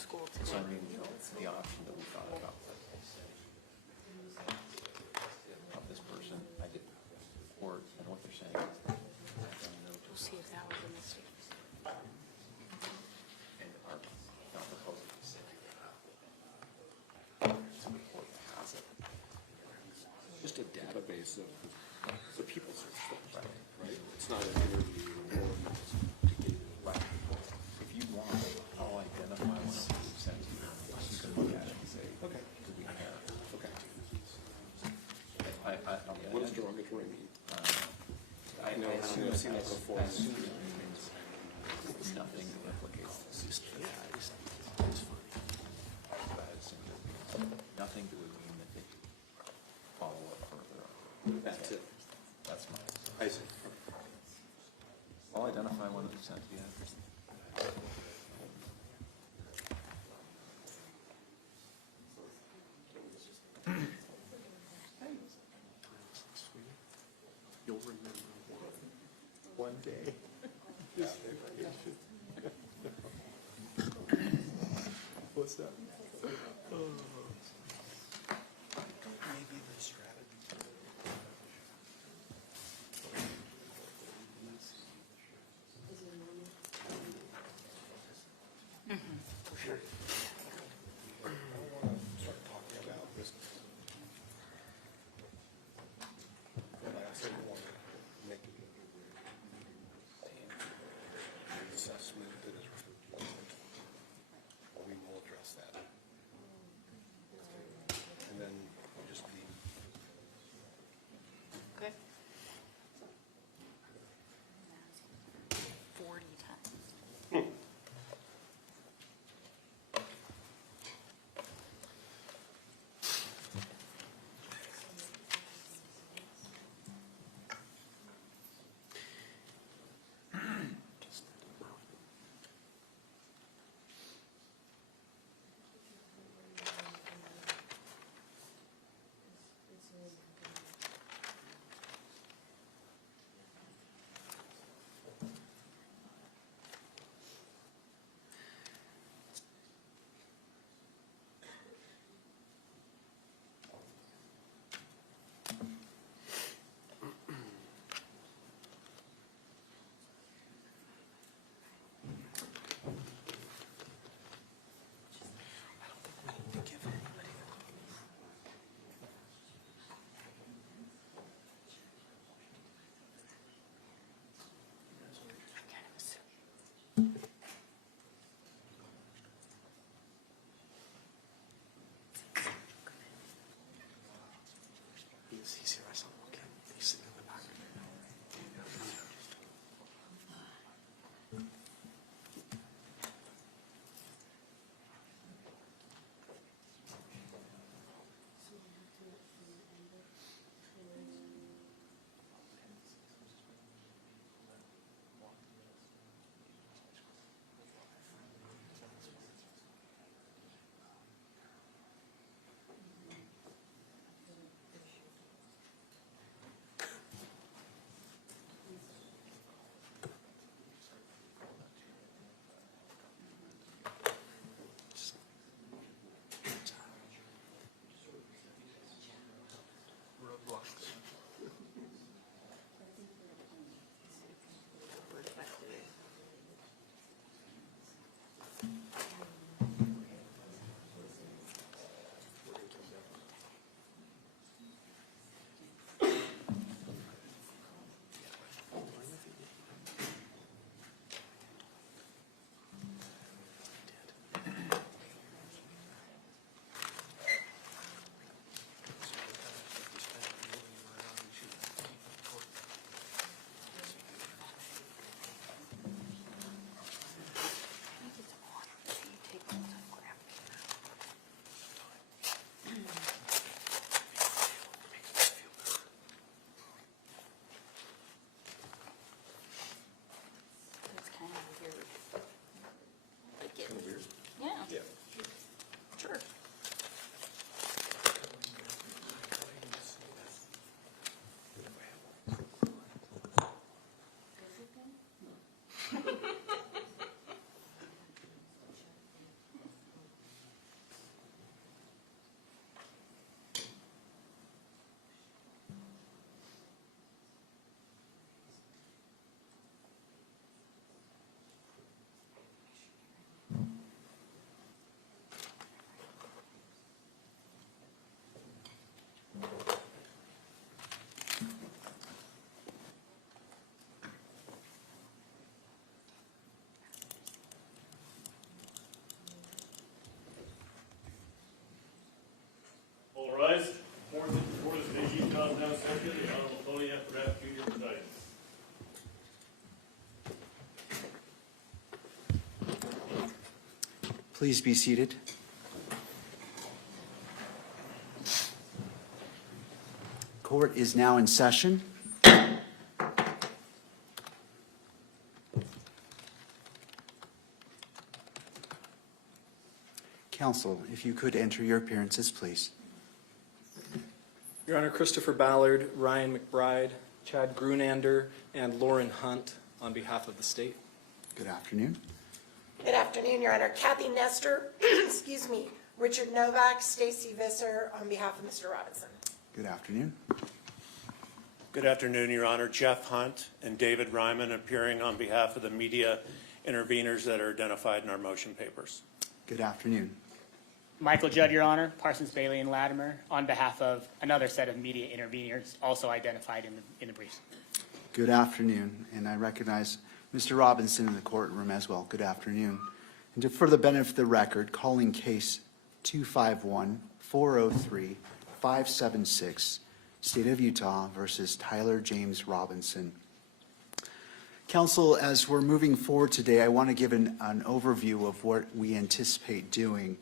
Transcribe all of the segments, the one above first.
school So today. I mean, the option that we thought about of this person, I did, or and what they're saying. We'll see if that was a mistake. And our not proposal. So the court has it. Just a database of the people search stuff, right? It's not an interview or Right. If you want, I'll identify one of them and send you. You can look at it and say, Okay. do we care? Okay. What What does derogatory mean? I know, I've seen that before. I assume it means it's nothing that implicates this. Yeah, it's funny. But I assume it means nothing that would mean that they follow up further. That's it. That's my. I see. I'll identify one that sent to you. You'll remember One day. What's that? maybe the strategy. Sure. I don't want to start talking about this. But I also don't want to make it. Please be seated. Court is now in session. Counsel, if you could enter your appearances, please. Your Honor, Christopher Ballard, Ryan McBride, Chad Grunander, and Lauren Hunt on behalf of the state. Good afternoon. Good afternoon, Your Honor. Kathy Nestor, excuse me, Richard Novak, Stacy Visser on behalf of Mr. Robinson. Good afternoon. Good afternoon, Your Honor. Jeff Hunt and David Ryman appearing on behalf of the media interveners that are identified in our motion papers. Good afternoon. Michael Judd, Your Honor, Parsons, Bailey, and Latimer, on behalf of another set of media interveners also identified in the briefs. Good afternoon, and I recognize Mr. Robinson in the courtroom as well. Good afternoon. And for the benefit of the record, calling case 251-403-576, State of Utah versus Tyler James Robinson. Counsel, as we're moving forward today, I want to give an overview of what we anticipate doing.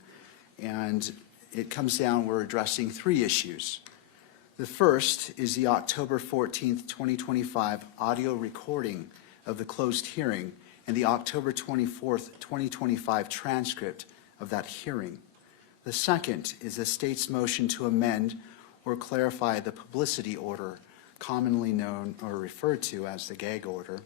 And it comes down, we're addressing three issues. The first is the October 14th, 2025 audio recording of the closed hearing and the October 24th, 2025 transcript of that hearing. The second is the state's motion to amend or clarify the publicity order, commonly known or referred to as the gag order.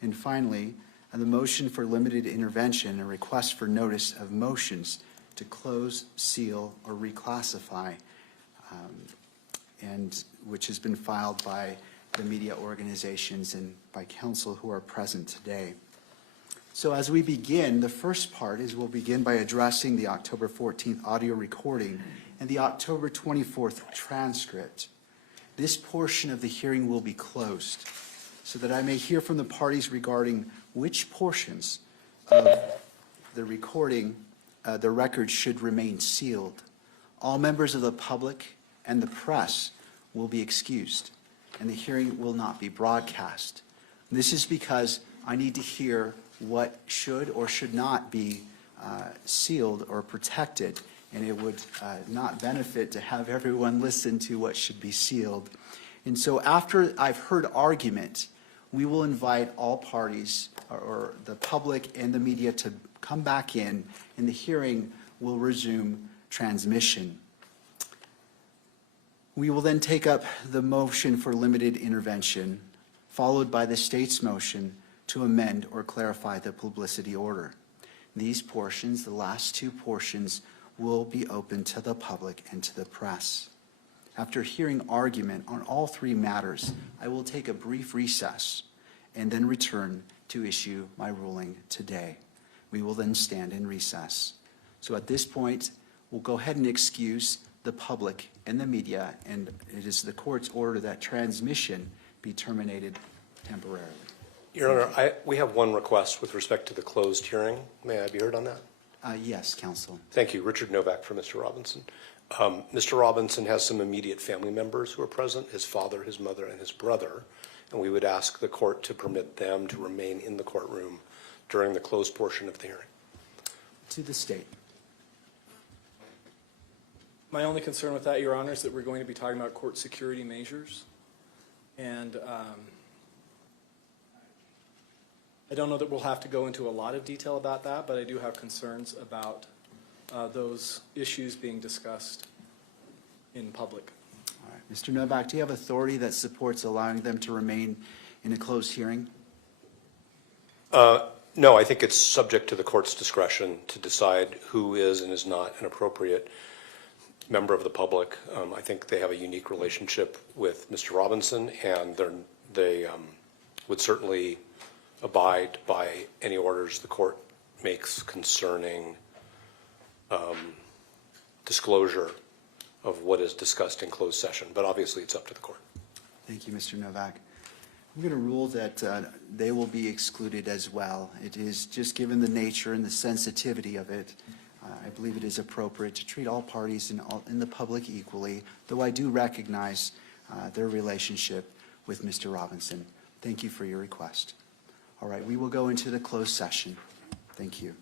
And finally, the motion for limited intervention and request for notice of motions to close, seal, or reclassify, and which has been filed by the media organizations and by counsel who are present today. So as we begin, the first part is we'll begin by addressing the October 14th audio recording and the October 24th transcript. This portion of the hearing will be closed so that I may hear from the parties regarding which portions of the recording the record should remain sealed. All members of the public and the press will be excused, and the hearing will not be broadcast. This is because I need to hear what should or should not be sealed or protected, and it would not benefit to have everyone listen to what should be sealed. And so after I've heard argument, we will invite all parties, or the public and the media, to come back in, and the hearing will resume transmission. We will then take up the motion for limited intervention, followed by the state's motion to amend or clarify the publicity order. These portions, the last two portions, will be open to the public and to the press. After hearing argument on all three matters, I will take a brief recess and then return to issue my ruling today. We will then stand in recess. So at this point, we'll go ahead and excuse the public and the media, and it is the court's order that transmission be terminated temporarily. Your Honor, we have one request with respect to the closed hearing. May I be heard on that? Yes, counsel. Thank you. Richard Novak for Mr. Robinson. Mr. Robinson has some immediate family members who are present, his father, his mother, and his brother, and we would ask the court to permit them to remain in the courtroom during the closed portion of the hearing. To the state. My only concern with that, Your Honor, is that we're going to be talking about court security measures. And I don't know that we'll have to go into a lot of detail about that, but I do have concerns about those issues being discussed in public. All right. Mr. Novak, do you have authority that supports allowing them to remain in a closed hearing? No, I think it's subject to the court's discretion to decide who is and is not an appropriate member of the public. I think they have a unique relationship with Mr. Robinson, and they would certainly abide by any orders the court makes concerning disclosure of what is discussed in closed session. But obviously, it's up to the court. Thank you, Mr. Novak. I'm going to rule that they will be excluded as well. It is just given the nature and the sensitivity of it, I believe it is appropriate to treat all parties in the public equally, though I do recognize their relationship with Mr. Robinson. Thank you for your request. All right, we will go into the closed session. Thank you.